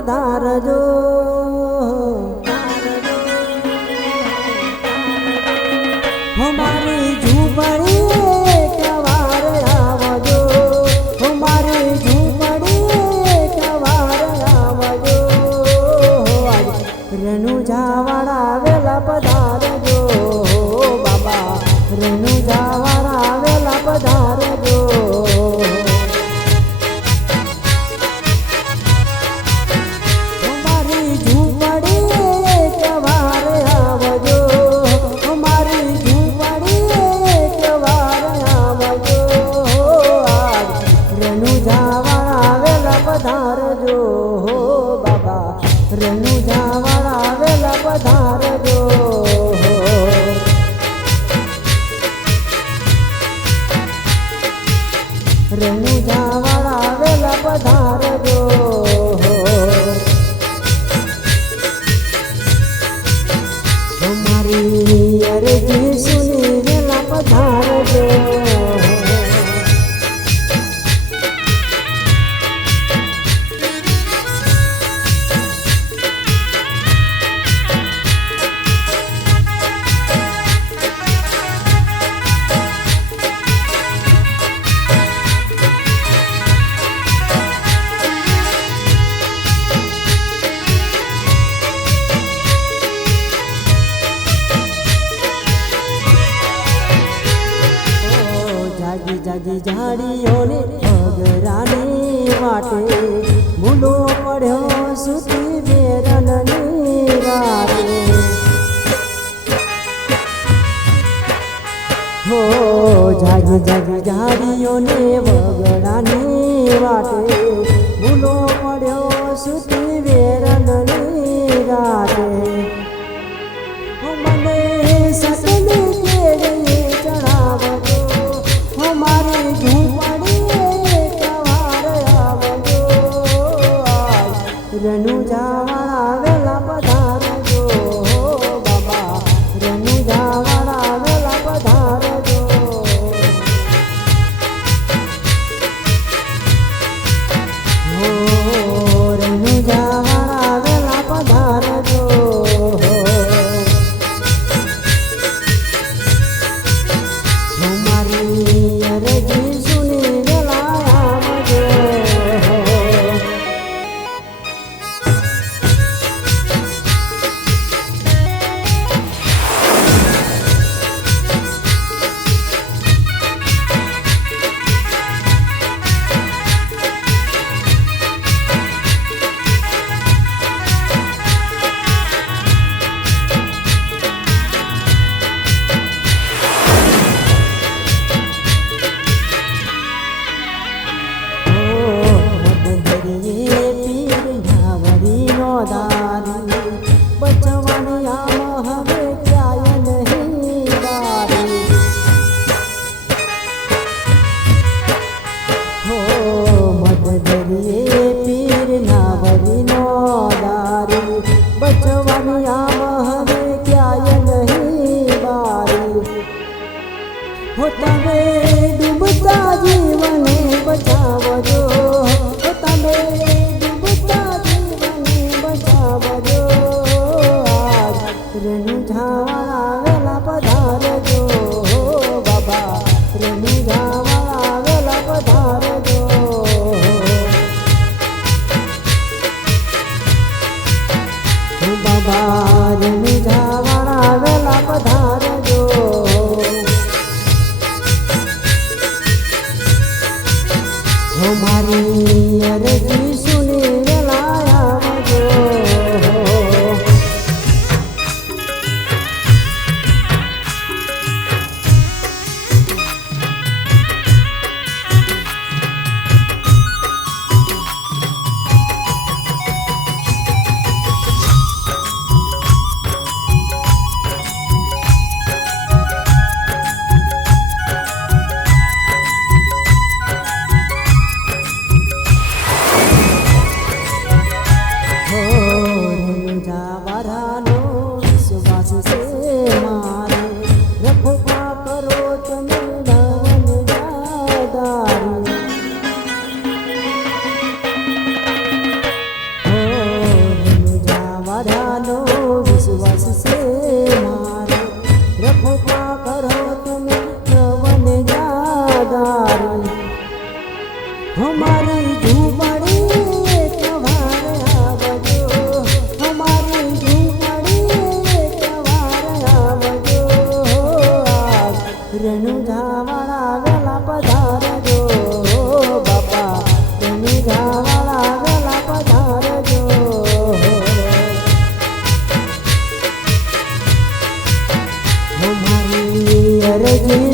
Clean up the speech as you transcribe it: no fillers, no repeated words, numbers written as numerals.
પધારજો અમારી ઝૂંપડી કવાર આવજો અમારી ઝૂંપડી કવાર આવજો રણુજાવાળા વેલા પધારજો બાબા રણુજાવાળા વેલા પધારજો અમારી ઝૂંપડી કવાર આવજો અમારી ઝૂંપડી કવાર આવજો રણુજાવાળા વેલા પધારજો બાબા રણુજાવાળા વેલા પધારજો રણુજાવાળા વેલા પધારજો અમારી અરજી સુની વેલા પધારજો જાજી જાજી ઝાડીઓને પગરાની વાટે મૂલો પડ્યો સુતી બેરનની વાટે હો જાજી જાજી ઝાડીઓને વગડાની વાટે મૂલો પડ્યો સુતી બેરનની રાતે મને સતને કેળે ચડાવજો અમારી ઝૂંપડી કવાર આવજો રણુજાવાળા વેલા પધારજો બાબા રણુજાવાળા વેલા પધારજો હો રણુજાવાળા વેલા પધારજો અમારી અરજી સુની વેલા આવજો બચવાની આમ હવે ક્યાય નહીં બારી હો મદદરીએ પીર નાવરીનો દારી બચવાની આમ હવે ક્યાય નહીં બારી હો તમે ડૂબતા જીવને બચાવજો હો તમે ડૂબતા જીવને બચાવજો રણુજાવાળા વેલા પધારજો બાબા રણુજાવાળા વેલા પધારજો બાબા રણુજાવાળા વેલા પધારજો અમારી અરજી સુની વેલા આવજો અમારી ઝૂંપડી એક વાર આવજો, અમારી ઝૂંપડી એક વાર આવજો. રણુજાવાળા વેલા પધારજો બાપા, રણુજાવાળા વેલા પધારજો. અમારી અરજી